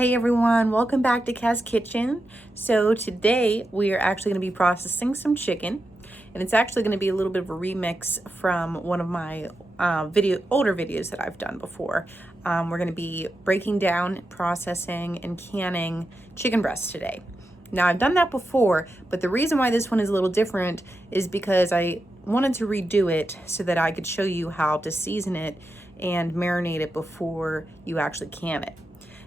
Hey everyone, welcome back to Kaz Kitchen. So today we are actually going to be processing some chicken, and it's actually going to be a little bit of a remix from one of my older videos that I've done before. We're going to be breaking down, processing, and canning chicken breasts today. Now I've done that before, but the reason why this one is a little different is because I wanted to redo it so that I could show you how to season it and marinate it before you actually can it.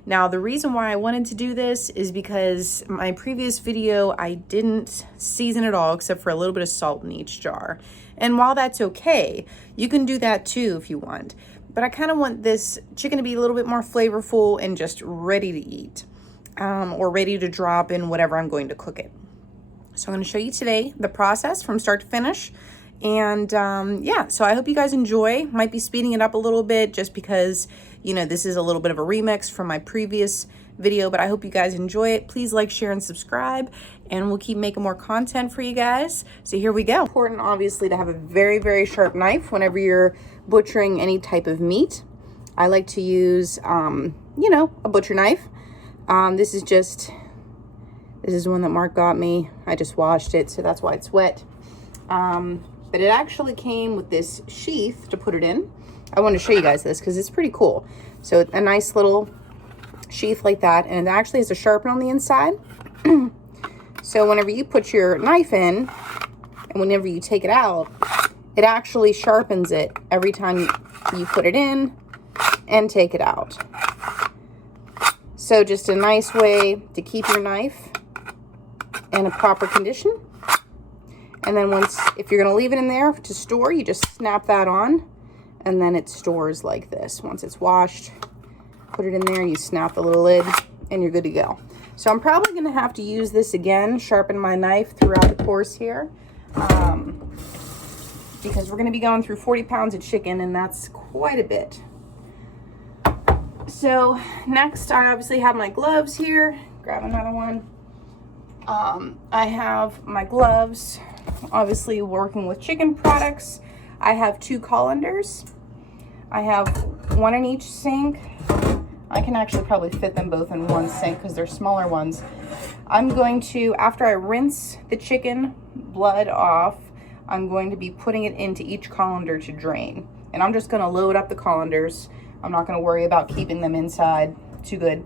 Now, the reason why I wanted to do this is because my previous video, I didn't season it all except for a little bit of salt in each jar. And while that's okay, you can do that too if you want. But I kind of want this chicken to be a little bit more flavorful and just ready to eat, or ready to drop in whatever I'm going to cook it. So I'm going to show you today the process from start to finish. And yeah, so I hope you guys enjoy. Might be speeding it up a little bit just because, you know, this is a little bit of a remix from my previous video, but I hope you guys enjoy it. Please like, share, and subscribe, and we'll keep making more content for you guys. So here we go. Important, obviously, to have a very, very sharp knife whenever you're butchering any type of meat. I like to use, you know, a butcher knife. This is one that Mark got me. I just washed it, so that's why it's wet. But it actually came with this sheath to put it in. I want to show you guys this because it's pretty cool. So a nice little sheath like that, and it actually has a sharpener on the inside. So whenever you put your knife in and whenever you take it out, it actually sharpens it every time you put it in and take it out. So just a nice way to keep your knife in a proper condition. And then if you're gonna leave it in there to store, you just snap that on, and then it stores like this. Once it's washed, put it in there, you snap the little lid, and you're good to go. So I'm probably gonna have to use this again, sharpen my knife throughout the course here, because we're gonna be going through 40 pounds of chicken, and that's quite a bit. So next, I obviously have my gloves here. Grab another one. I have my gloves. Obviously working with chicken products. I have 2 colanders. I have one in each sink. I can actually probably fit them both in one sink because they're smaller ones. I'm going to, after I rinse the chicken blood off, I'm going to be putting it into each colander to drain. And I'm just going to load up the colanders. I'm not going to worry about keeping them inside too good.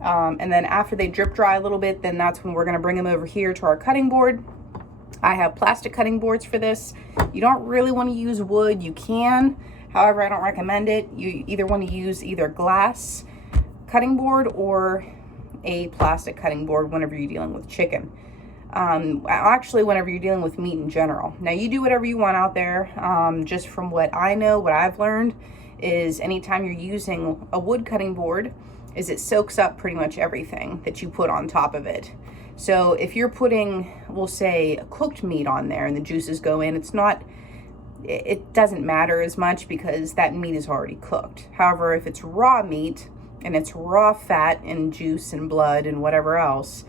And then after they drip dry a little bit, then that's when we're going to bring them over here to our cutting board. I have plastic cutting boards for this. You don't really want to use wood. You can, however, I don't recommend it. You either want to use either glass cutting board or a plastic cutting board whenever you're dealing with chicken. Actually, whenever you're dealing with meat in general. Now, you do whatever you want out there. Just from what I know, what I've learned is anytime you're using a wood cutting board, is it soaks up pretty much everything that you put on top of it. So if you're putting, we'll say, cooked meat on there and the juices go in, it doesn't matter as much because that meat is already cooked. However, if it's raw meat and it's raw fat and juice and blood and whatever else,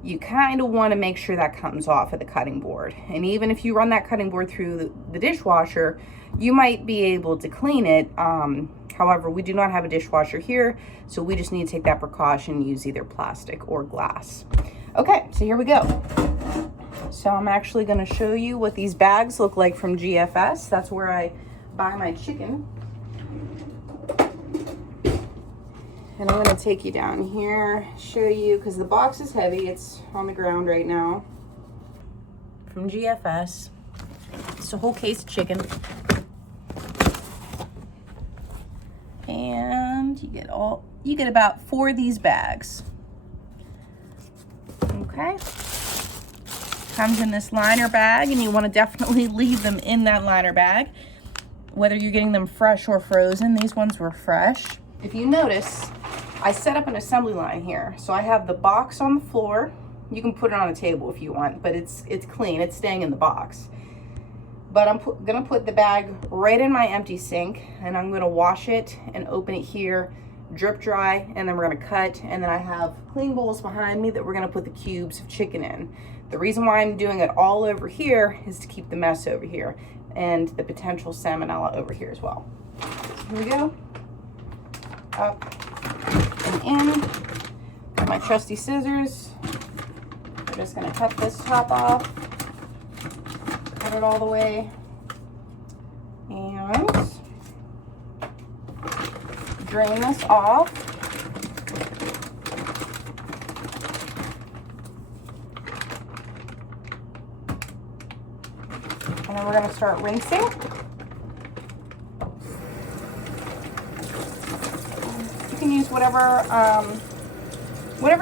you kind of want to make sure that comes off of the cutting board. And even if you run that cutting board through the dishwasher, you might be able to clean it. However, we do not have a dishwasher here, so we just need to take that precaution and use either plastic or glass. Okay, so here we go. So I'm actually going to show you what these bags look like from GFS. That's where I buy my chicken. And I'm going to take you down here, show you, because the box is heavy. It's on the ground right now. From GFS. It's a whole case of chicken. And you get about 4 of these bags. Okay. Comes in this liner bag, and you want to definitely leave them in that liner bag, whether you're getting them fresh or frozen. These ones were fresh. If you notice, I set up an assembly line here. So I have the box on the floor. You can put it on a table if you want, but it's clean. It's staying in the box. But I'm gonna put the bag right in my empty sink, and I'm gonna wash it and open it here, drip dry, and then we're gonna cut. And then I have clean bowls behind me that we're gonna put the cubes of chicken in. The reason why I'm doing it all over here is to keep the mess over here and the potential salmonella over here as well. So here we go. Up and in. trusty scissors. We're just gonna cut this top off, cut it all the way, and drain this off. And then we're gonna start rinsing. You can use whatever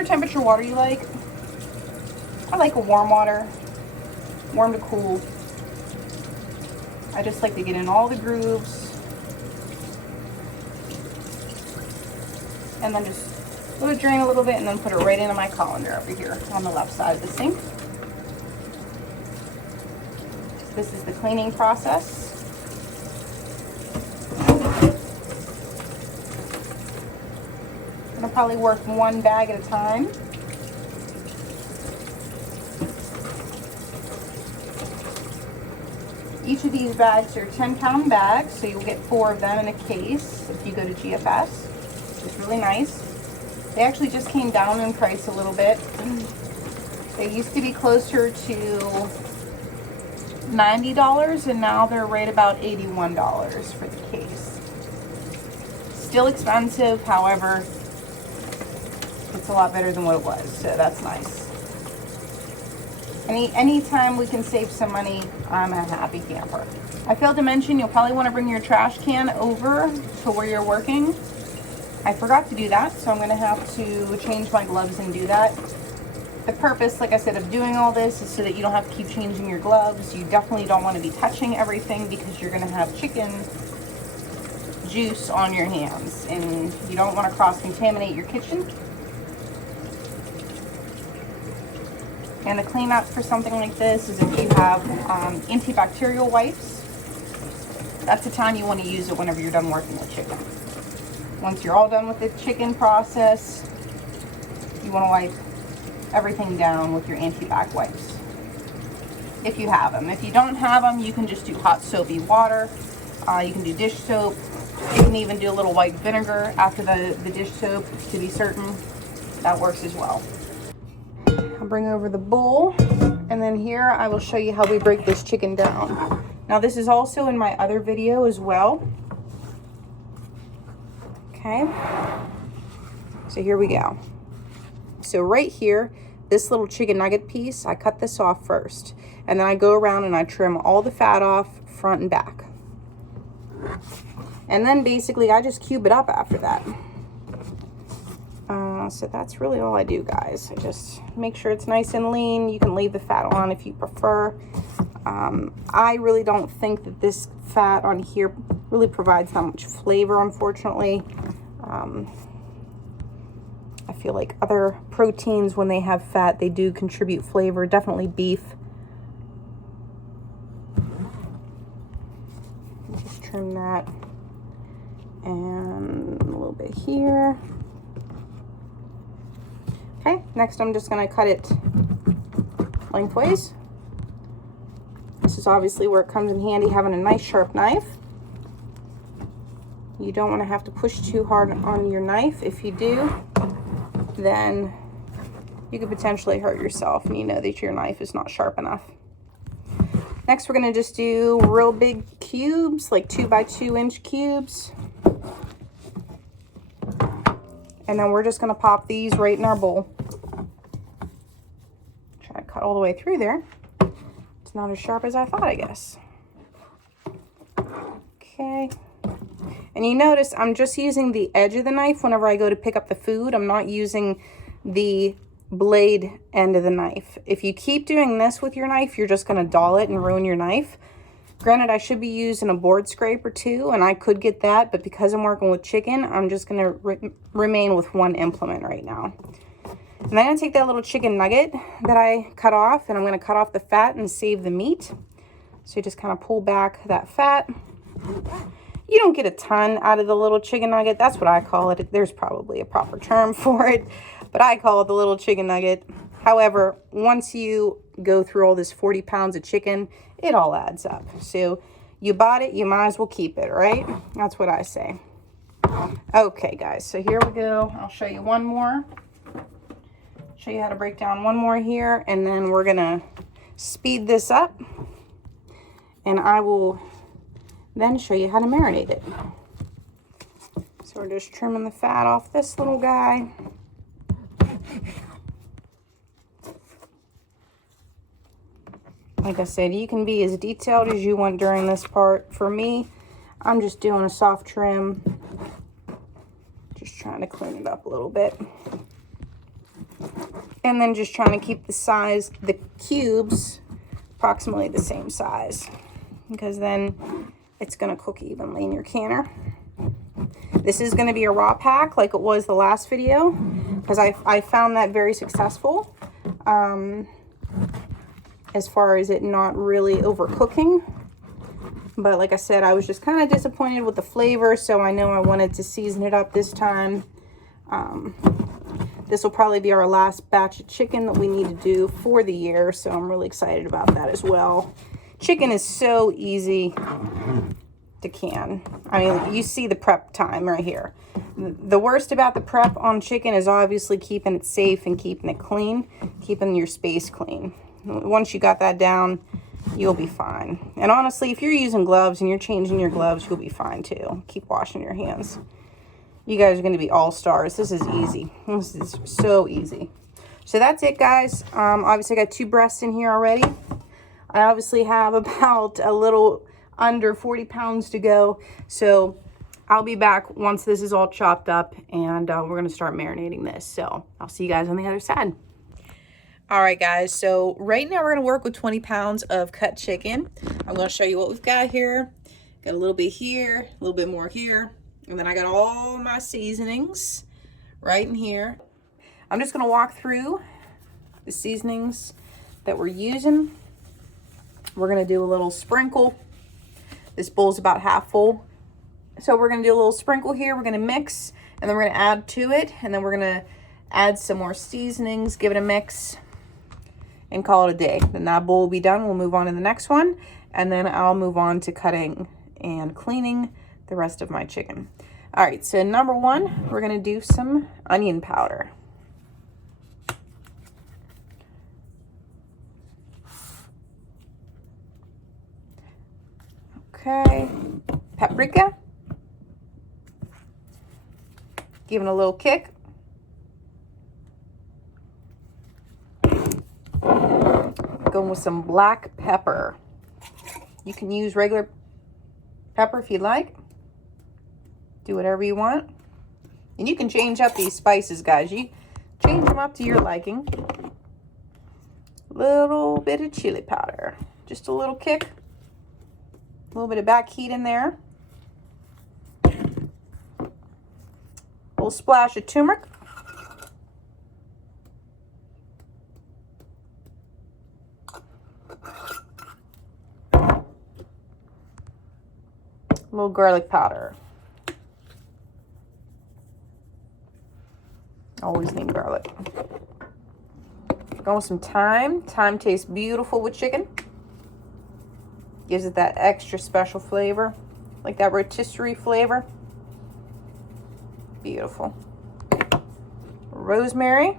temperature water you like. I like a warm water, warm to cool. I just like to get in all the grooves. And then just let it drain a little bit and then put it right into my colander over here on the left side of the sink. This is the cleaning process. I'm gonna probably work one bag at a time. Each of these bags are 10-pound bags, so you'll get 4 of them in a case if you go to GFS. It's really nice. They actually just came down in price a little bit. They used to be closer to $90 and now they're right about $81 for the case. Still expensive, however, it's a lot better than what it was, so that's nice. Anytime we can save some money, I'm a happy camper. I failed to mention you'll probably want to bring your trash can over to where you're working. I forgot to do that, so I'm going to have to change my gloves and do that. The purpose, like I said, of doing all this is so that you don't have to keep changing your gloves. You definitely don't want to be touching everything because you're going to have chicken juice on your hands and you don't want to cross-contaminate your kitchen. And the cleanup for something like this is if you have antibacterial wipes, that's the time you want to use it whenever you're done working with chicken. Once you're all done with the chicken process, you want to wipe everything down with your anti-bac wipes. If you have them. If you don't have them, you can just do hot soapy water. You can do dish soap. You can even do a little white vinegar after the dish soap to be certain. That works as well. I'll bring over the bowl, and then here I will show you how we break this chicken down. Now this is also in my other video as well. Okay, so here we go. So right here, this little chicken nugget piece, I cut this off first, and then I go around and I trim all the fat off front and back. And then basically I just cube it up after that. So that's really all I do, guys. I just make sure it's nice and lean. You can leave the fat on if you prefer. I really don't think that this fat on here really provides that much flavor, unfortunately. I feel like other proteins, when they have fat, they do contribute flavor. Definitely beef. Just trim that. And a little bit here. Okay, next I'm just going to cut it lengthways. This is obviously where it comes in handy, having a nice sharp knife. You don't want to have to push too hard on your knife. If you do, then you could potentially hurt yourself and you know that your knife is not sharp enough. Next, we're going to just do real big cubes, like 2 by 2 inch cubes. And then we're just going to pop these right in our bowl. Try to cut all the way through there. It's not as sharp as I thought, I guess. Okay. And you notice I'm just using the edge of the knife whenever I go to pick up the food. I'm not using the blade end of the knife. If you keep doing this with your knife, you're just going to dull it and ruin your knife. Granted, I should be using a board scraper too, and I could get that, but because I'm working with chicken, I'm just going to remain with one implement right now. And then I'm going to take that little chicken nugget that I cut off, and I'm going to cut off the fat and save the meat. So you just kind of pull back that fat. You don't get a ton out of the little chicken nugget. That's what I call it. There's probably a proper term for it, but I call it the little chicken nugget. However, once you go through all this 40 pounds of chicken, it all adds up. So you bought it, you might as well keep it, right? That's what I say. Okay, guys, so here we go. I'll show you one more. show you how to break down one more here, and then we're gonna speed this up, and I will then show you how to marinate it. So we're just trimming the fat off this little guy. Like I said, you can be as detailed as you want during this part. For me, I'm just doing a soft trim. Just trying to clean it up a little bit. And then just trying to keep the size, the cubes, approximately the same size. Because then it's going to cook evenly in your canner. This is going to be a raw pack like it was the last video. Because I found that very successful. As far as it not really overcooking. But like I said, I was just kind of disappointed with the flavor, so I know I wanted to season it up this time. This will probably be our last batch of chicken that we need to do for the year, so I'm really excited about that as well. Chicken is so easy to can. I mean, you see the prep time right here. The worst about the prep on chicken is obviously keeping it safe and keeping it clean, keeping your space clean. Once you got that down, you'll be fine. And honestly, if you're using gloves and you're changing your gloves, you'll be fine too. Keep washing your hands. You guys are going to be all stars. This is easy. This is so easy. So that's it, guys. Obviously, I got 2 breasts in here already. I obviously have about a little under 40 pounds to go. So I'll be back once this is all chopped up, and we're going to start marinating this. So I'll see you guys on the other side. All right, guys, so right now we're going to work with 20 pounds of cut chicken. I'm going to show you what we've got here. Got a little bit here, a little bit more here, and then I got all my seasonings right in here. I'm just going to walk through the seasonings that we're using. We're going to do a little sprinkle. This bowl's about half full. So we're going to do a little sprinkle here. We're going to mix, and then we're going to add to it, and then we're going to add some more seasonings, give it a mix, and call it a day. Then that bowl will be done. We'll move on to the next one, and then I'll move on to cutting and cleaning the rest of my chicken. All right, so number 1, we're gonna do some onion powder. Okay, paprika. Giving a little kick. Going with some black pepper. You can use regular pepper if you like. Do whatever you want. And you can change up these spices, guys. You change them up to your liking. Little bit of chili powder. Just a little kick. A little bit of back heat in there. A little splash of turmeric. A little garlic powder. Always need garlic. Going with some thyme. Thyme tastes beautiful with chicken. Gives it that extra special flavor. Like that rotisserie flavor. Beautiful. Rosemary.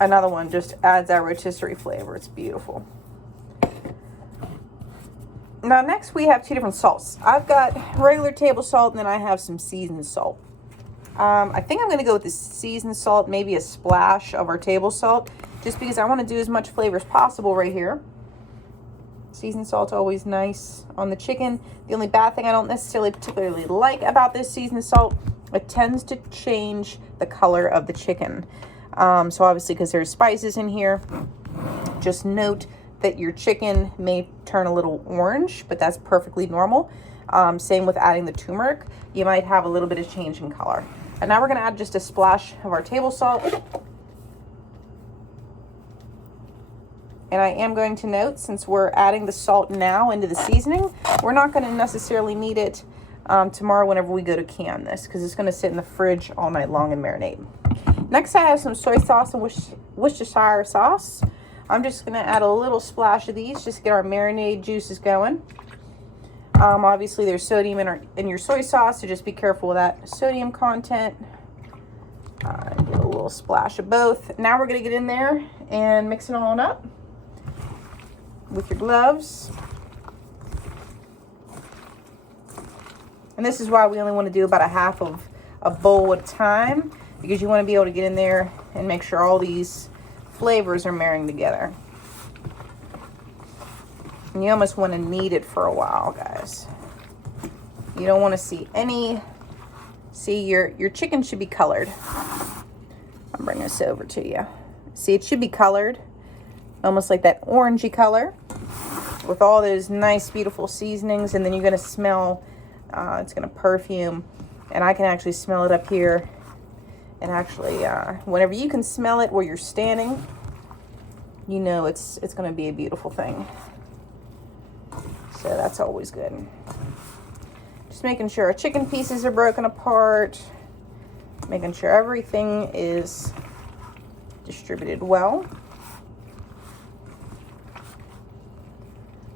Another one just adds that rotisserie flavor. It's beautiful. Now next we have 2 different salts. I've got regular table salt, and then I have some seasoned salt. I think I'm going to go with the seasoned salt, maybe a splash of our table salt, just because I want to do as much flavor as possible right here. Seasoned salt's always nice on the chicken. The only bad thing I don't necessarily particularly like about this seasoned salt, it tends to change the color of the chicken. So obviously, because there's spices in here, just note that your chicken may turn a little orange, but that's perfectly normal. Same with adding the turmeric. You might have a little bit of change in color. And now we're gonna add just a splash of our table salt. And I am going to note, since we're adding the salt now into the seasoning, we're not gonna necessarily need it tomorrow whenever we go to can this, because it's gonna sit in the fridge all night long and marinate. Next, I have some soy sauce and Worcestershire sauce. I'm just going to add a little splash of these just to get our marinade juices going. Obviously, there's sodium in your soy sauce, so just be careful with that sodium content. Get a little splash of both. Now we're gonna get in there and mix it all up with your gloves. And this is why we only want to do about a half of a bowl at a time, because you want to be able to get in there and make sure all these flavors are marrying together. And you almost want to knead it for a while, guys. You don't want to see your chicken should be colored. I'll bring this over to you. See, it should be colored, almost like that orangey color, with all those nice, beautiful seasonings. And then you're going to smell, it's going to perfume, and I can actually smell it up here. And actually, whenever you can smell it where you're standing, you know it's going to be a beautiful thing. So that's always good. Just making sure our chicken pieces are broken apart, making sure everything is distributed well.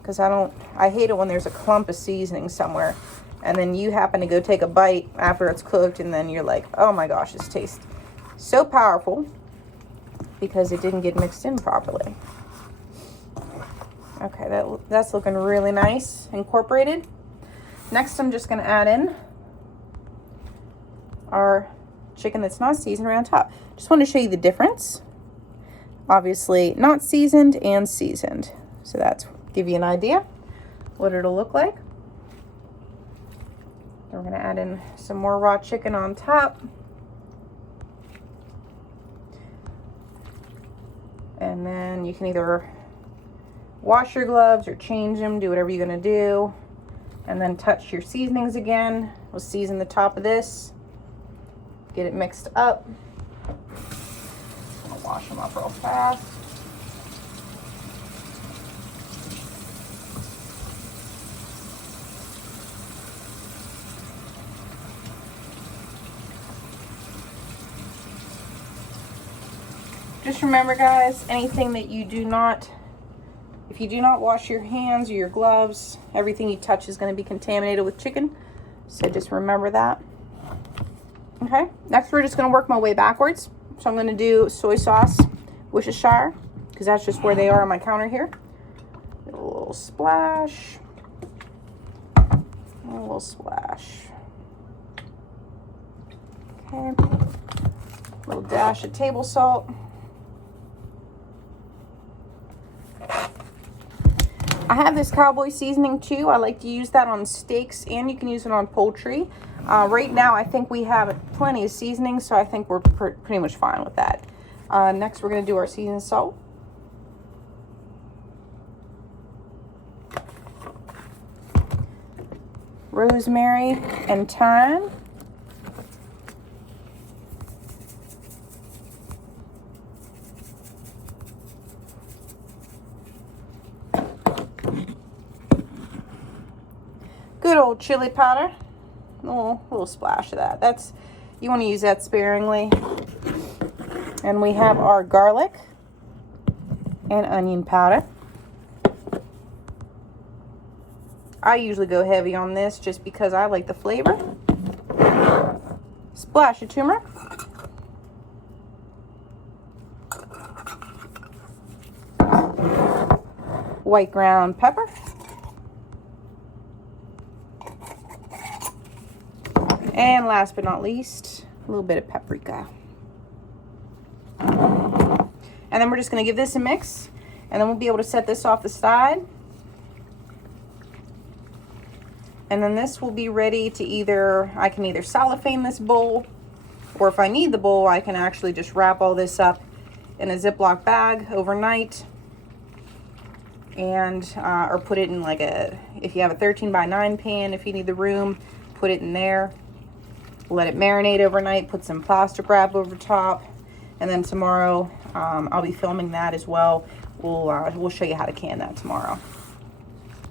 Because I hate it when there's a clump of seasoning somewhere and then you happen to go take a bite after it's cooked and then you're like, oh my gosh, this tastes so powerful because it didn't get mixed in properly. Okay, that's looking really nice, incorporated. Next, I'm just going to add in our chicken that's not seasoned right on top. Just want to show you the difference. Obviously, not seasoned and seasoned. So that's give you an idea what it'll look like. Then we're going to add in some more raw chicken on top. And then you can either wash your gloves or change them, do whatever you're going to do. And then touch your seasonings again. We'll season the top of this. Get it mixed up. I'll wash them up real fast. Just remember, guys, anything that you do not, if you do not wash your hands or your gloves, everything you touch is going to be contaminated with chicken. So just remember that. Okay, next we're just going to work my way backwards. So I'm going to do soy sauce, Worcestershire, because that's just where they are on my counter here. A little splash. A little splash. Okay. A little dash of table salt. I have this cowboy seasoning too. I like to use that on steaks and you can use it on poultry. Right now I think we have plenty of seasoning, so I think we're pretty much fine with that. Next we're going to do our seasoned salt. Rosemary and thyme. Good old chili powder. Little splash of that. You want to use that sparingly. And we have our garlic and onion powder. I usually go heavy on this just because I like the flavor. Splash of turmeric. White ground pepper. And last but not least, a little bit of paprika. And then we're just going to give this a mix. And then we'll be able to set this off the side. And then this will be ready to I can either cellophane this bowl, or if I need the bowl, I can actually just wrap all this up in a Ziploc bag overnight. And, or put it in like if you have a 13x9 pan, if you need the room, put it in there. Let it marinate overnight, put some plastic wrap over top, and then tomorrow I'll be filming that as well. We'll show you how to can that tomorrow.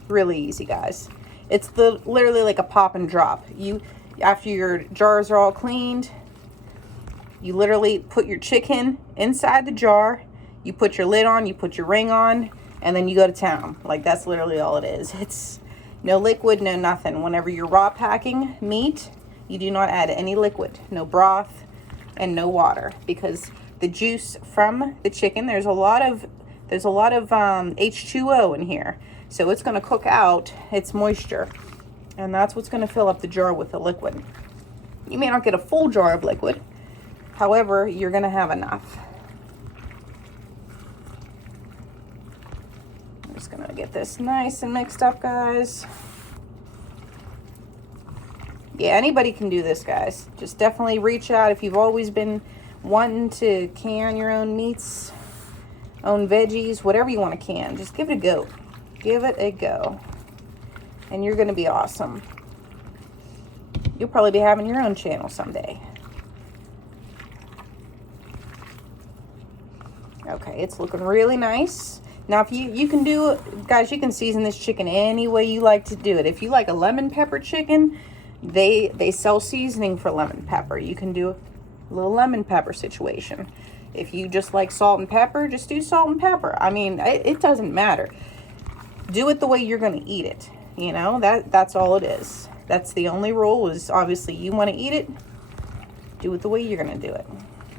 Really easy, guys. It's literally like a pop and drop. After your jars are all cleaned, you literally put your chicken inside the jar, you put your lid on, you put your ring on, and then you go to town. Like, that's literally all it is. It's no liquid, no nothing. Whenever you're raw packing meat, you do not add any liquid, no broth, and no water, because the juice from the chicken, there's a lot of H2O in here. So it's going to cook out its moisture, and that's what's going to fill up the jar with the liquid. You may not get a full jar of liquid. However, you're going to have enough. I'm just going to get this nice and mixed up, guys. Yeah, anybody can do this, guys. Just definitely reach out if you've always been wanting to can your own meats, own veggies, whatever you want to can. Just give it a go. Give it a go. And you're going to be awesome. You'll probably be having your own channel someday. Okay, it's looking really nice. Now, if you can do it, guys, you can season this chicken any way you like to do it. If you like a lemon pepper chicken, they sell seasoning for lemon pepper. You can do a little lemon pepper situation. If you just like salt and pepper, just do salt and pepper. I mean, it doesn't matter. Do it the way you're going to eat it. You know, that's all it is. That's the only rule, is obviously you want to eat it, do it the way you're going to do it.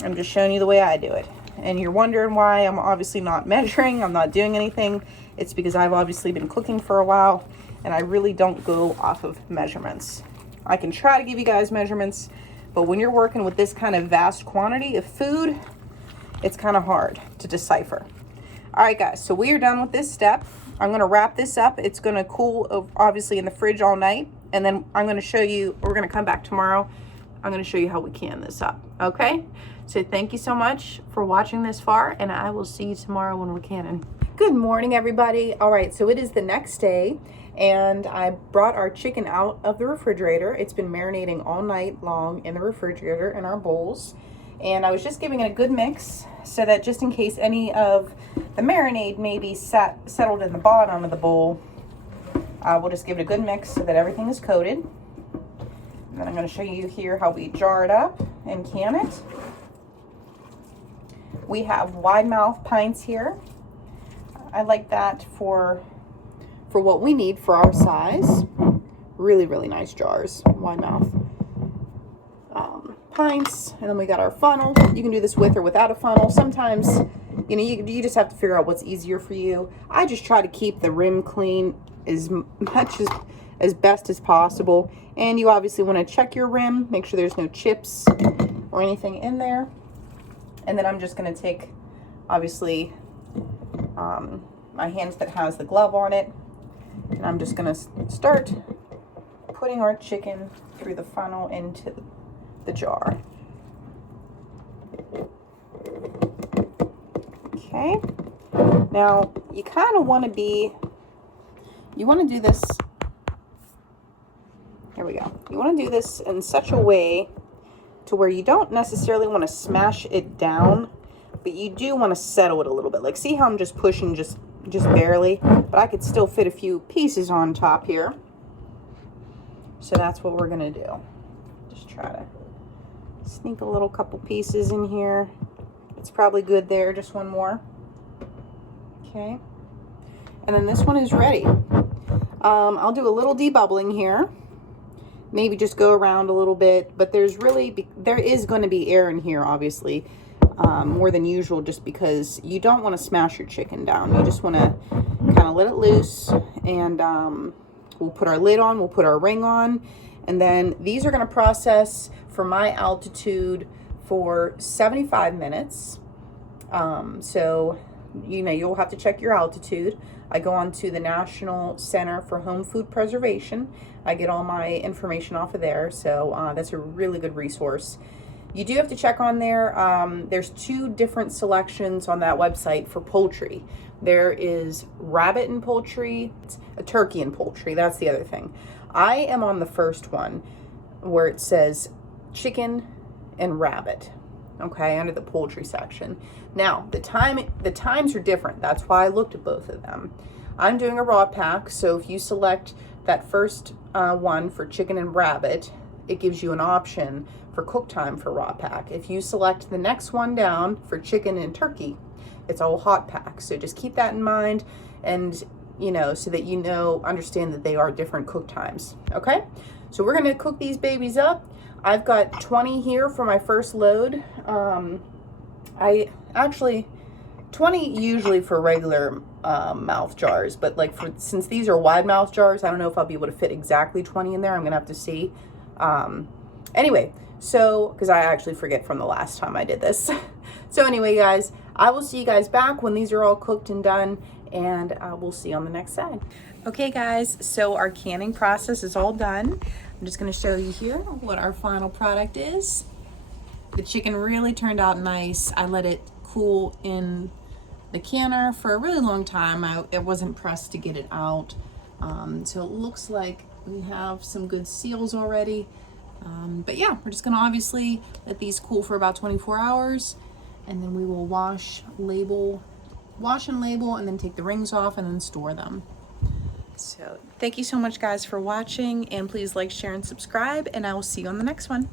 I'm just showing you the way I do it. And you're wondering why I'm obviously not measuring, I'm not doing anything. It's because I've obviously been cooking for a while, and I really don't go off of measurements. I can try to give you guys measurements, but when you're working with this kind of vast quantity of food, it's kind of hard to decipher. All right, guys, so we are done with this step. I'm going to wrap this up. It's going to cool, obviously, in the fridge all night, and then I'm going to show you, we're going to come back tomorrow. I'm going to show you how we can this up, okay? So thank you so much for watching this far, and I will see you tomorrow when we're canning. Good morning, everybody. All right, so it is the next day, and I brought our chicken out of the refrigerator. It's been marinating all night long in the refrigerator in our bowls, and I was just giving it a good mix so that just in case any of the marinade maybe settled in the bottom of the bowl, we'll just give it a good mix so that everything is coated. And then I'm going to show you here how we jar it up and can it. We have wide mouth pints here. I like that for what we need for our size. Really, really nice jars, wide mouth pints. And then we got our funnel. You can do this with or without a funnel. Sometimes, you know, you just have to figure out what's easier for you. I just try to keep the rim clean as much as best as possible. And you obviously want to check your rim, make sure there's no chips or anything in there. And then I'm just going to take, obviously, my hands that has the glove on it, and I'm just going to start putting our chicken through the funnel into the jar. Okay. Now, you kind of want to do this, here we go. You want to do this in such a way to where you don't necessarily want to smash it down, but you do want to settle it a little bit. Like, see how I'm just pushing just barely, but I could still fit a few pieces on top here. So that's what we're going to do. Just try to sneak a little couple pieces in here. It's probably good there. Just one more. Okay. And then this one is ready. I'll do a little debubbling here. Maybe just go around a little bit, but there is going to be air in here, obviously, more than usual, just because you don't want to smash your chicken down. You just want to kind of let it loose, and we'll put our lid on, we'll put our ring on, and then these are going to process for my altitude for 75 minutes. So, you know, you'll have to check your altitude. I go on to the National Center for Home Food Preservation. I get all my information off of there, so that's a really good resource. You do have to check on there. There's 2 different selections on that website for poultry. There is rabbit and poultry, a turkey and poultry. That's the other thing. I am on the first one where it says chicken and rabbit, okay, under the poultry section. Now, the times are different. That's why I looked at both of them. I'm doing a raw pack, so if you select that first one for chicken and rabbit, it gives you an option for cook time for raw pack. If you select the next one down for chicken and turkey, it's all hot pack. So just keep that in mind, and you know, so that you know, understand that they are different cook times. Okay, so we're gonna cook these babies up. I've got 20 here for my first load. I actually 20 usually for regular mouth jars, but like since these are wide mouth jars, I don't know if I'll be able to fit exactly 20 in there. I'm gonna have to see. Anyway, so because I actually forget from the last time I did this. So anyway, guys, I will see you guys back when these are all cooked and done, and we'll see you on the next side. Okay, guys, so our canning process is all done. I'm just gonna show you here what our final product is. The chicken really turned out nice. I let it cool in the canner for a really long time. It wasn't pressed to get it out. So it looks like we have some good seals already. But yeah, we're just gonna obviously let these cool for about 24 hours, and then we will wash and label, and then take the rings off and then store them. So thank you so much, guys, for watching, and please like, share, and subscribe, and I will see you on the next one.